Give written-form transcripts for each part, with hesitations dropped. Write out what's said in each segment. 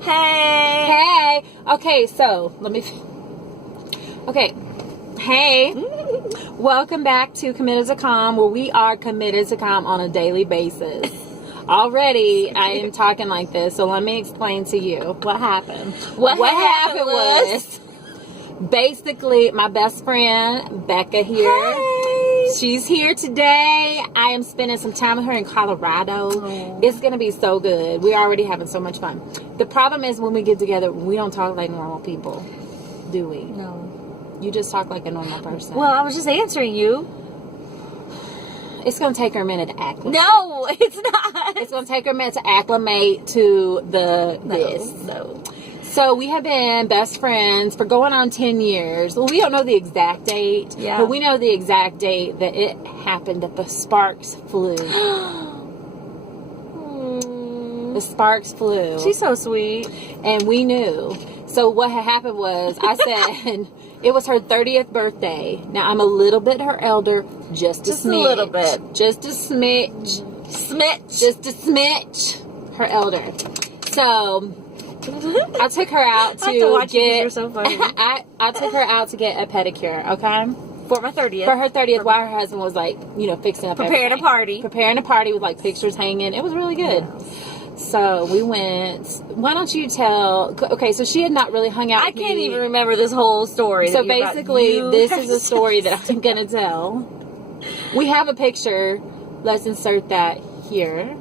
Hey. Hey. Okay, so Hey. Welcome back to Committed to Calm, where we are committed to calm on a daily basis. Already, I am talking like this, so let me explain to you what happened. What happened was basically my best friend Becca here. Hey. She's here today. I am spending some time with her in Colorado. Oh. It's gonna be so good. We're already having so much fun. The problem is when we get together, we don't talk like normal people, do we? No. You just talk like a normal person. Well, I was just answering you. It's gonna take her a minute to acclimate. No, it's not. It's gonna take her a minute to acclimate to this. No. So we have been best friends for going on 10 years. Well, we don't know the exact date, Yeah. but we know the exact date that it happened, that the sparks flew. The sparks flew. She's so sweet. And we knew. So what had happened was, I said, it was her 30th birthday. Now, I'm a little bit her elder, just a little bit. Just a smidge. Smidge. Just a smidge. Her elder. So I took her out I have to watch you 'cause get. you're so funny. I took her out to get a pedicure. Okay, For my 30th. for her 30th, while her husband was like, fixing up Preparing everything. a party. Preparing a party with like pictures hanging. It was really good. So we went. Why don't you tell? Okay, so she had not really hung out. I with can't me. even remember this whole story. So that you're about- basically, you this have is a to- story that I'm gonna tell. We have a picture. Let's insert that here.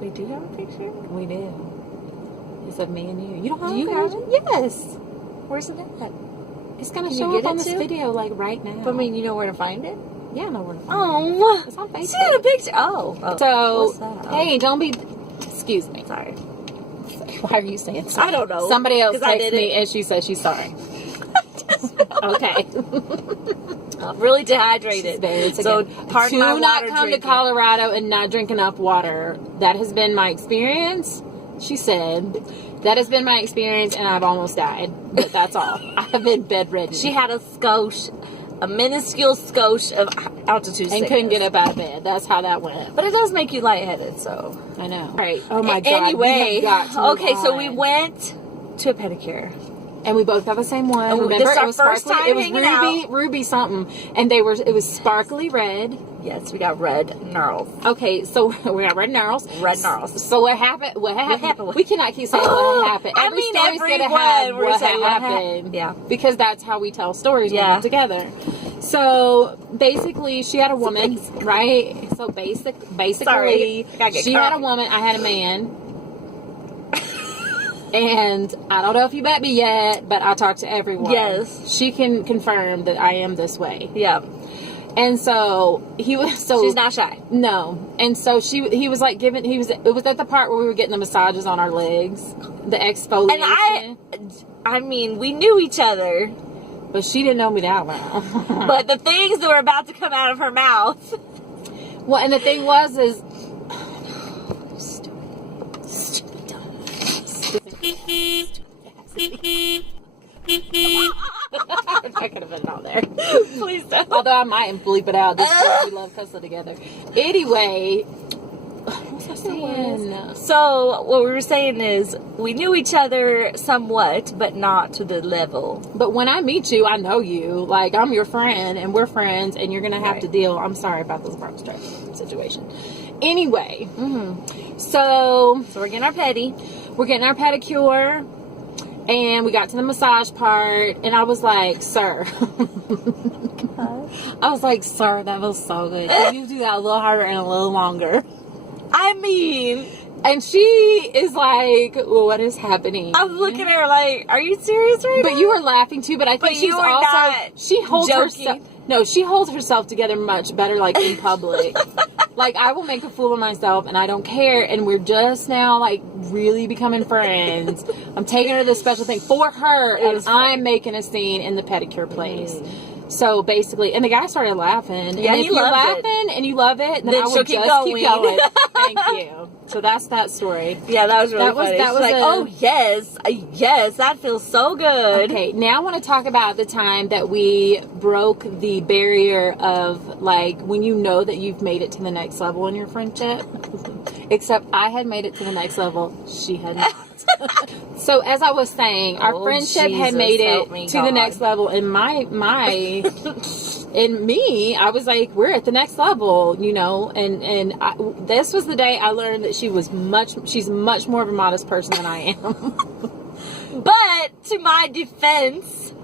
We do have a picture? We do. It's of me and you. You don't have Do you a have picture? Yes. Where's it at? It's gonna Can show you up get on it this too? video like right now. But I mean, you know where to find it? yeah, I know where to find it. Oh. It's on She got a Facebook. picture. Oh. So, What's that? Oh. hey, don't be. Excuse me. Sorry. Why are you saying sorry? I don't know. Somebody else 'Cause I texted did me it. and she said she's sorry. Okay. I'm really dehydrated. It's So, again, pardon do my not water come drinking. to Colorado and not drink enough water. That has been my experience. She said, that has been my experience, and I've almost died. But that's all. I have been bedridden. She had a minuscule skosh of altitude and couldn't get up out of bed. That's how that went. But it does make you lightheaded, so. I know. Right. Oh my God. Anyway, we have got to move okay, so we on. went to a pedicure. And we both got the same one. And Remember, this is it our was first sparkly. time It was hanging ruby something, and it was sparkly red. Yes, we got red knurls. Okay, so we got red knurls. Red knurls. So what happened? What happened? happened? We cannot keep saying what happened. I Every mean, story's every gonna one have we're what saying what happened. Yeah. Because that's how we tell stories when Yeah. we're together. So basically, she had a woman, right? So basically, Sorry, I gotta get she had a coffee. woman. I had a man. And I don't know if you met me yet, but I talk to everyone. Yes. She can confirm that I am this way. Yeah. And so he was She's not shy. No. And so he was like it was at the part where we were getting the massages on our legs, the exfoliation. And I mean, we knew each other, But she didn't know me that well. but the things that were about to come out of her mouth. Well, and the thing was I'm not gonna put it on there. Please don't. Although I might bleep it out. This is we love cussing together. Anyway, what was I saying? So what we were saying is we knew each other somewhat, but not to the level. But when I meet you, I know you. Like, I'm your friend, and we're friends, and you're gonna have Right. to deal. I'm sorry about this Bronx trip situation. Anyway, Mm-hmm. so So we're getting our petty. we're getting our pedicure, and we got to the massage part, and I was like, sir. I was like, sir, that was so good. Can you do that a little harder and a little longer? I mean, And she is like, well, what is happening? I was looking at her like, are you serious right now? But you were laughing too, but I think But she's you were also, not she holds joking. herself, no, she holds herself together much better, like, in public. Like, I will make a fool of myself, and I don't care, and we're just now, like, really becoming friends. I'm taking her to this special thing for her, It and was funny. I'm making a scene in the pedicure place. So basically, and the guy started laughing. Yeah, and he if you're loved it. laughing and you love it, then Then I will she'll just keep keep going. going. Thank you. So that's that story. Yeah, that was really That was- funny. that She's was like, a- oh yes, that feels so good. Okay, now I want to talk about the time that we broke the barrier of, like, when you know that you've made it to the next level in your friendship. Except I had made it to the next level. She had not. So as I was saying, our friendship had made it to the next level. And in me, I was like, we're at the next level, you know. And this was the day I learned that she's much more of a modest person than I am. But to my defense,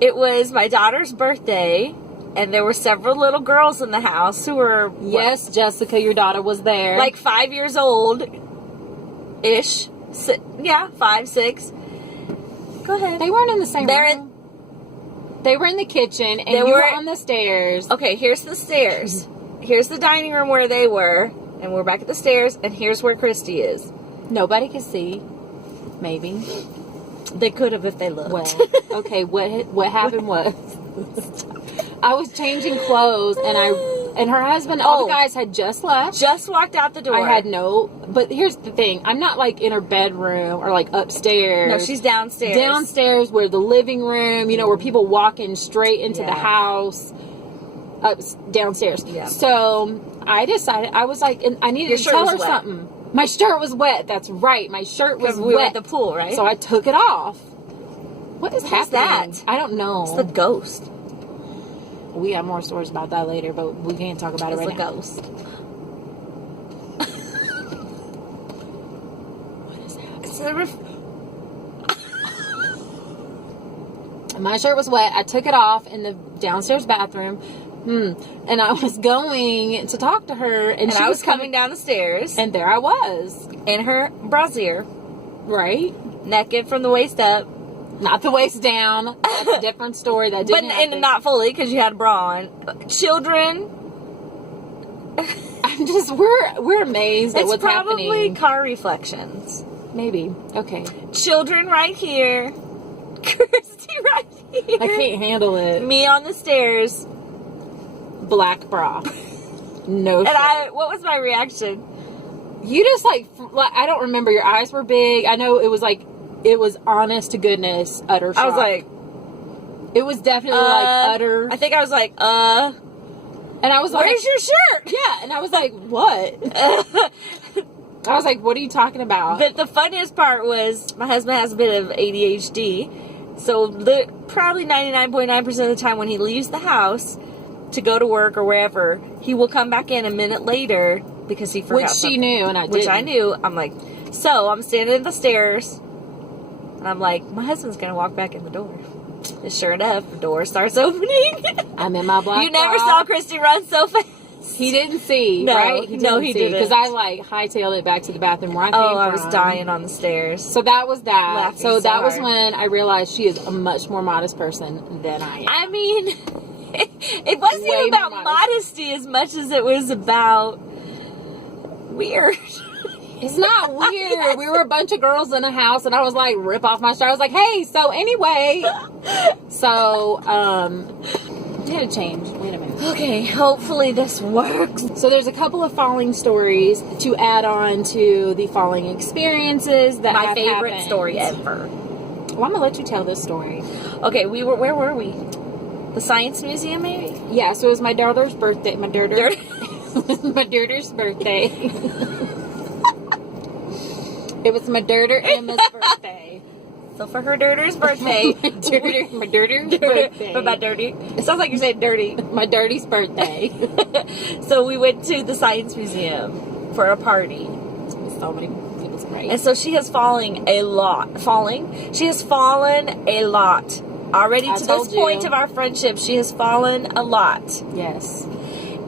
it was my daughter's birthday, and there were several little girls in the house who were... Yes, Jessica, your daughter was there. Like 5 years old-ish. Yeah, 5, 6. Go ahead. They weren't in the same room. They were in the kitchen, and you were on the stairs. Okay, here's the stairs. Here's the dining room where they were, and we're back at the stairs, and here's where Christy is. Nobody could see. Maybe. They could have if they looked. Well, okay, what happened was... I was changing clothes, and her husband, all the guys had just left. Just walked out the door. But here's the thing. I'm not like in her bedroom or like upstairs. No, she's downstairs. Downstairs where the living room, you know, where people walk in straight into the house. Downstairs. Yeah. So I decided, I was like, and I needed to tell her something. My shirt was wet. That's right. My shirt was wet. We were at the pool, right? So I took it off. What is happening? That? I don't know. It's the ghost. We have more stories about that later, but we can't talk about it right now. It's the ghost. What is that? It's the My shirt was wet. I took it off in the downstairs bathroom. And I was going to talk to her, and she I was coming down the stairs, and there I was in her brassiere, right, naked from the waist up. Not the waist down. That's a different story. That didn't happen. And not fully because you had a bra on. Children. I'm just we're amazed at what's happening. It's probably car reflections. Maybe. Okay. Children right here. Christy right here. I can't handle it. Me on the stairs. Black bra. No. And what was my reaction? You just like I don't remember. Your eyes were big. I know it was like. It was honest to goodness, utter shock. I was like... It was definitely like utter... I think I was like, And I was like... Where's your shirt? Yeah, and I was like, what? I was like, what are you talking about? But the funniest part was, my husband has a bit of ADHD, so probably 99.9% of the time when he leaves the house to go to work or wherever, he will come back in a minute later because he forgot something. Which she knew, and I didn't. Which I knew. I'm like, so I'm standing at the stairs... And I'm like, my husband's going to walk back in the door. And sure enough, the door starts opening. I'm in my black You never saw Christy run so fast. He didn't see, no, right? He didn't. Because I, like, hightailed it back to the bathroom where I came from. I was dying on the stairs. So that was that. Laughing so that hard. was when I realized she is a much more modest person than I am. I mean, it wasn't even about modesty as much as it was about weird. It's not weird. Yes. We were a bunch of girls in a house, and I was like, rip off my shirt. I was like, hey, so anyway. So, it had to change. Wait a minute. Okay, hopefully this works. So there's a couple of falling stories to add on to the falling experiences that my favorite happened. story ever. Well, I'm going to let you tell this story. Okay, where were we? The Science Museum, maybe? Yeah, so it was my daughter's birthday. My daughter's birthday. It was my daughter Emma's birthday. So for her daughter's birthday. my daughter's birthday. But my dirty. It sounds like you're saying dirty. My dirty's birthday. So we went to the Science Museum for a party. So many. It was great. And so she has She has fallen a lot. Already to this point of our friendship, she has fallen a lot. Yes.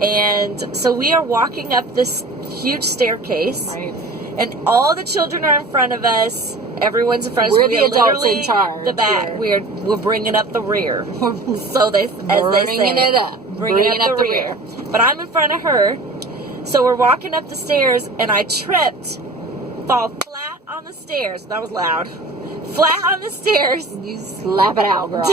And so we are walking up this huge staircase. Right. And all the children are in front of us. Everyone's in front of us. We're the adults in charge. The back. We're bringing up the rear. So they say. Bringing it up. Bringing up the rear. But I'm in front of her. So we're walking up the stairs, and I tripped, fall flat on the stairs. That was loud. Flat on the stairs. You slap it out, girl.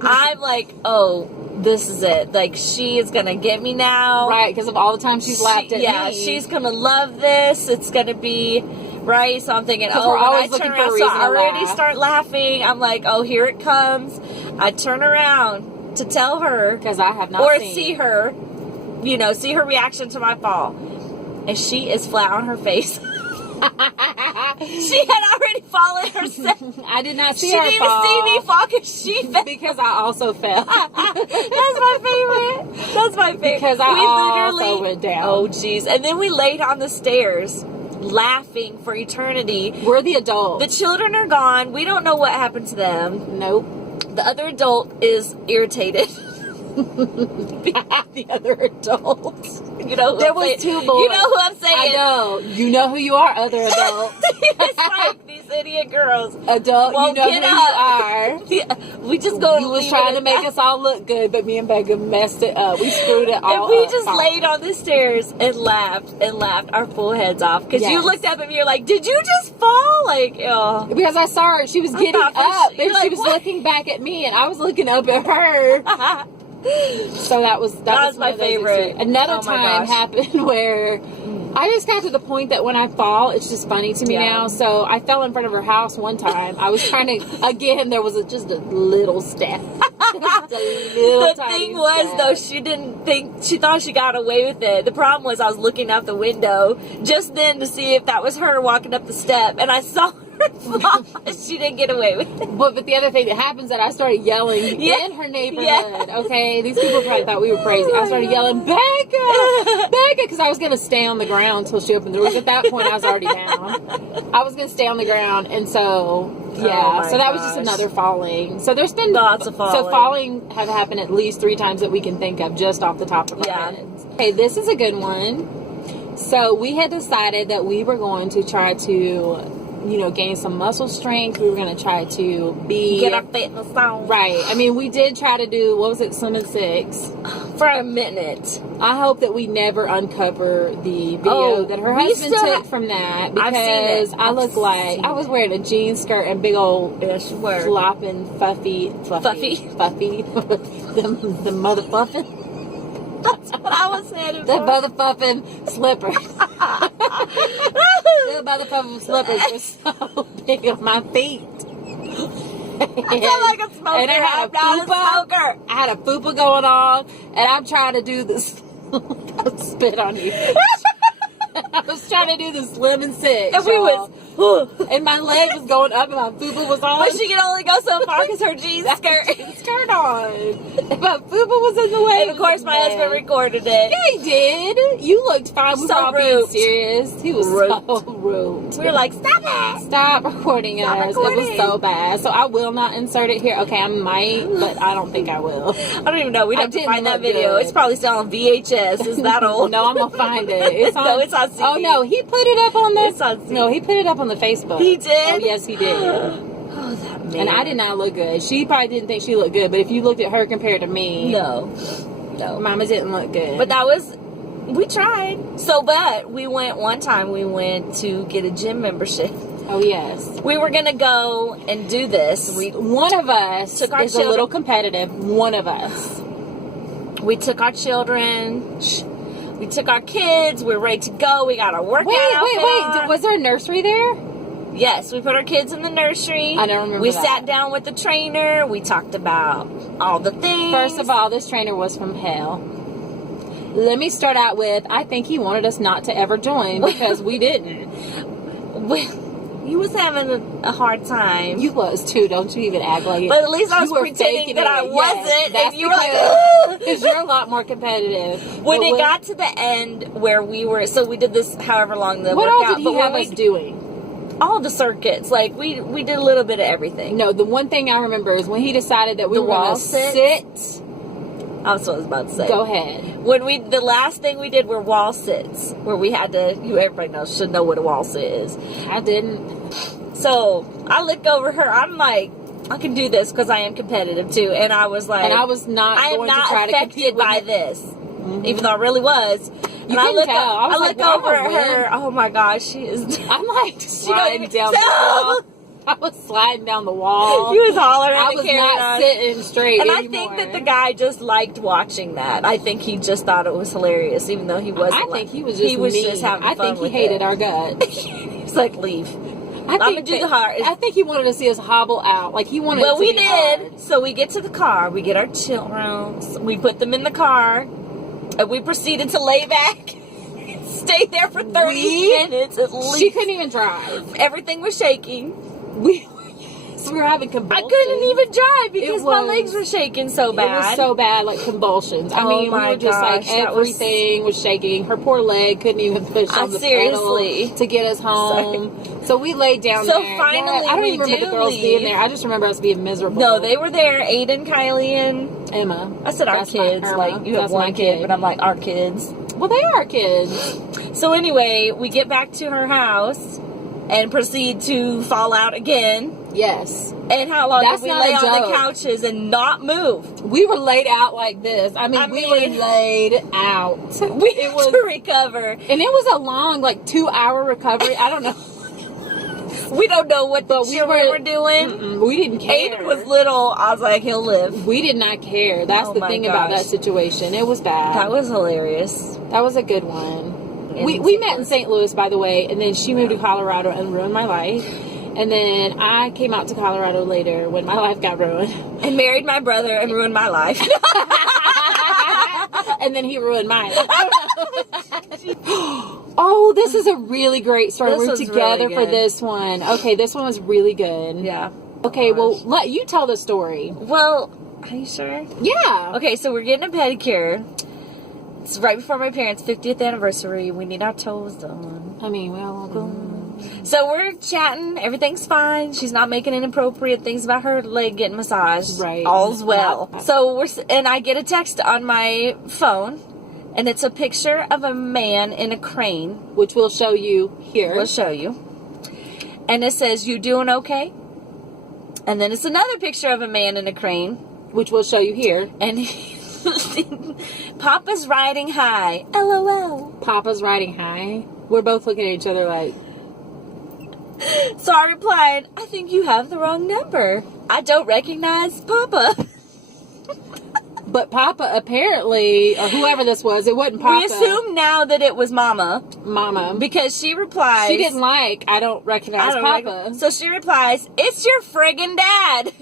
I'm like, oh, this is it. Like, she is going to get me now. Right, because of all the time she's laughed at me. Yeah, she's going to love this. It's going to be, right? So I'm thinking, oh, we're when always I turn looking for a around, reason so I to already laugh. start laughing. I'm like, oh, here it comes. I turn around to tell her. Because I have not or seen. see her, see her reaction to my fall. and she is flat on her face. She had already fallen herself. I did not see She her didn't fall. even see me fall because she fell. Because I also fell. That's my favorite. That's my favorite. Because I also went down. Oh, jeez. And then we laid on the stairs, laughing for eternity. We're the adults. The children are gone. We don't know what happened to them. Nope. The other adult is irritated. The other adult. You know who There I'm was saying. 2 boys. You know who I'm saying. I know. You know who you are, other adult. It's like these idiot girls. Adult, Won't you know who get you up. are. Yeah, we just go. You was trying to make us all look good, but me and Becca messed it up. We screwed it all And we up. just laid on the stairs and laughed our full heads off because you Yes. looked up at me. You're like, "Did you just fall?" Like, oh. Because I saw her, she was getting thought for up, sure- and you're she like, was "What?" looking back at me, and I was looking up at her. So that was was my one of those favorite. experiences. Another Oh my time gosh. happened where I just got to the point that when I fall, it's just funny to me Yeah. now. So I fell in front of her house one time. I was trying to, again, there was just a little step. Just a little The tiny thing was, step. though, she thought she got away with it. The problem was I was looking out the window just then to see if that was her walking up the step, and I saw her fall. She didn't get away with it. But the other thing that happens is that I started yelling Yeah. in her neighborhood. Yeah. Okay, these people probably thought we were crazy. I started yelling, Becca, Becca, because I was gonna stay on the ground until she opened the doors. At that point, I was already down. I was gonna stay on the ground, and so yeah. Oh my So that was just gosh. another falling. So there's been Lots of falling. So falling have happened at least 3 times that we can think of just off the top of our Yeah. heads. Okay, this is a good one. So we had decided that we were going to try to, gain some muscle strength. We were going to try to be Get our fitness on. right. I mean, we did try to do, what was it, Slim and Six. For a minute. I hope that we never uncover the video Oh, that her we husband still took from that, I've seen it. because I I've look like seen I was wearing a jean skirt and big old Yes, you were. flopping fluffy the mother fluffing. That's what I was headed The for. mother fluffing slippers. The mother fluffing slippers were so big on my feet. I feel like a smoker. And I had I'm not a smoker. I had a fupa going on, and I'm trying to do this. I'll spit on you. I was trying to do the Slim and Six. And we y'all. was, And my leg was going up, and my fupa was on. but she can only go so far because her jeans skirt. skirt on. And my fupa was in the way. And of course, my husband recorded it. Yeah, he did. You looked fine. We So were all being rude. serious. He was so rude. We were like, "Stop it!" Stop recording Stop us. It was recording. so bad. So I will not insert it here. Okay, I might, but I don't think I will. I don't even know. We'd I have to didn't find that look video. good. It's probably still on VHS. Is that old? No, I'm gonna find it. It's on. No, it's on CD. Oh no, he put it up on the. It's on CD. No, he put it up on the Facebook. He did? Oh yes, he did. Oh, that man. And I did not look good. She probably didn't think she looked good, but if you looked at her compared to me, No. Mama didn't look good. But that was, we tried. So, but we went one time, we went to get a gym membership. oh yes, We were going to go and do this. one of us Took our is a children- little competitive. One of us. We took our children. We took our kids. We're ready to go. We got our workout outfit on. Was there a nursery there? Yes, we put our kids in the nursery. I don't remember We that. sat down with the trainer. We talked about all the things. First of all, this trainer was from hell. Let me start out with, I think he wanted us not to ever join because we didn't. He was having a hard time. You was too. Don't you even act like it. But at least I was You were pretending faking that I it. wasn't, Yes, and that's you were like, because you're a lot more competitive. when But it got to the end where we were, so we did this however long the what all workout, did he but have when us we, doing? all the circuits, like we did a little bit of everything. No, the one thing I remember is when he decided that we The were going wall to sits? sit. That's what I was about to say. Go ahead. When the last thing we did were wall sits, where we had to, everybody knows, should know what a wall sit is. I didn't. So I looked over her, I'm like, I can do this because I am competitive too. And I was like, And I was not I am going not to try to compete affected with by him. this, even though I really was. You couldn't tell. I was like, well, I'm over gonna at her. win. Oh my gosh, she is. I'm like don't sliding even down the tell. wall. I was sliding down the wall. He was hollering I and was carrying not on. sitting straight And anymore. I think that the guy just liked watching that. I think he just thought it was hilarious, even though he wasn't. I think he was just mean. having I fun think he with hated it. our guts. He's like, leave. I I'ma think do the hard. I think he wanted to see us hobble out. Like he wanted. Well, it to we be did. hard. So we get to the car. We get our children. We put them in the car. And we proceeded to lay back. stayed there for 30 minutes at least. She couldn't even drive. Everything was shaking. We were having I convulsions. couldn't even drive because my was- legs were shaking so It bad. was so bad, like convulsions. I Oh mean, we my were just like, gosh, that was- everything was shaking. Her poor leg couldn't even push on the seriously. pedal to get us home. So we laid down So there. finally I don't we even remember do the girls leave. being there. I just remember us being miserable. No, they were there. Aiden, Kylie, and Emma. I said our That's kids. my Irma. Like, you have That's my one kid, but I'm like, our kids. Well, they are kids. So anyway, we get back to her house and proceed to fall out again. Yes. And how long That's did we not lay a on the joke. couches and not move? We were laid out like this. I mean, we were mean- laid out. We It had was- to recover. And it was a long, like, 2-hour recovery. I don't know. We don't know what the But we children were- were doing. We didn't care. Aiden was little. I was like, he'll live. We did not care. That's Oh the my thing about gosh. that situation. It was bad. That was hilarious. That was a good one. In We St. met in Louis. St. Louis, by the way, and then she moved to Colorado and ruined my life. And then I came out to Colorado later when my life got ruined. And married my brother and ruined my life. And then he ruined mine. Oh, this is a really great story. This We're was together really for good. this one. Okay, this one was really good. Yeah. Okay, well, Gosh. let you tell the story. Well, are you sure? Yeah. Okay, so we're getting a pedicure. It's right before my parents' 50th anniversary. We need our toes done. I mean, we all go. So we're chatting. Everything's fine. She's not making inappropriate things about her leg getting massaged. Right. All's well. Not- So and I get a text on my phone, and it's a picture of a man in a crane. Which we'll show you here. We'll show you. And it says, "You doing okay?" And then it's another picture of a man in a crane, Which we'll show you here. and Papa's riding high. LOL. Papa's riding high. We're both looking at each other like, So I replied, "I think you have the wrong number. I don't recognize Papa." but Papa apparently, or whoever this was, it wasn't Papa. We assume now that it was Mama Mama. because she replies. She didn't like, I don't recognize I don't Papa. So she replies, "It's your friggin' dad."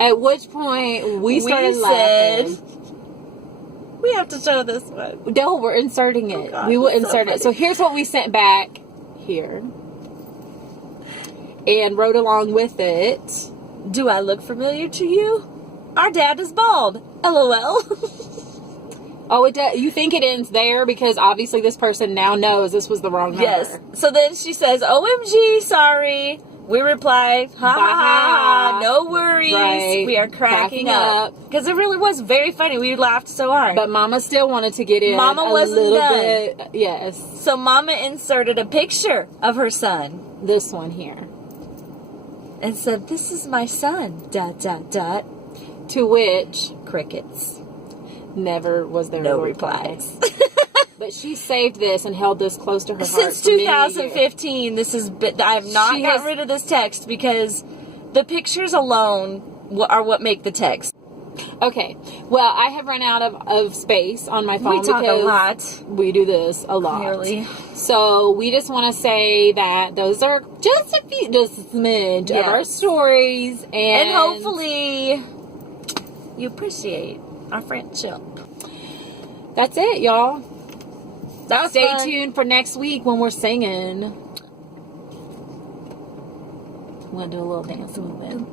At which point, we started said, laughing. "We have to show this one." No, we're inserting it. God, we will it's so insert it. So funny. here's what we sent back here. And wrote along with it. "Do I look familiar to you? Our dad is bald. LOL." Oh, it does. You think it ends there because obviously this person now knows this was the wrong number. Yes. So then she says, "OMG, sorry." We reply, "Ha ha ha, Bah. no worries." Right. We are cracking Cracking up. up. Because it really was very funny. We laughed so hard. But Mama still wanted to get in. Mama a wasn't little done. bit. Yes. So Mama inserted a picture of her son This one here. and said, "This is my son, ... To which Crickets. never was there No a reply. replies. But she saved this and held this close to her heart. Since for many years. 2015, this has been, I have not She gotten has- rid of this text because the pictures alone are what make the text. Okay. Well, I have run out of space on my phone We talk a because lot. we do this a lot. Clearly. So we just want to say that those are just a smidge of our Yes. stories, And hopefully you appreciate our friendship. that's it, y'all. That was Stay fun. tuned for next week when we're singing. Want to do a little dance movement?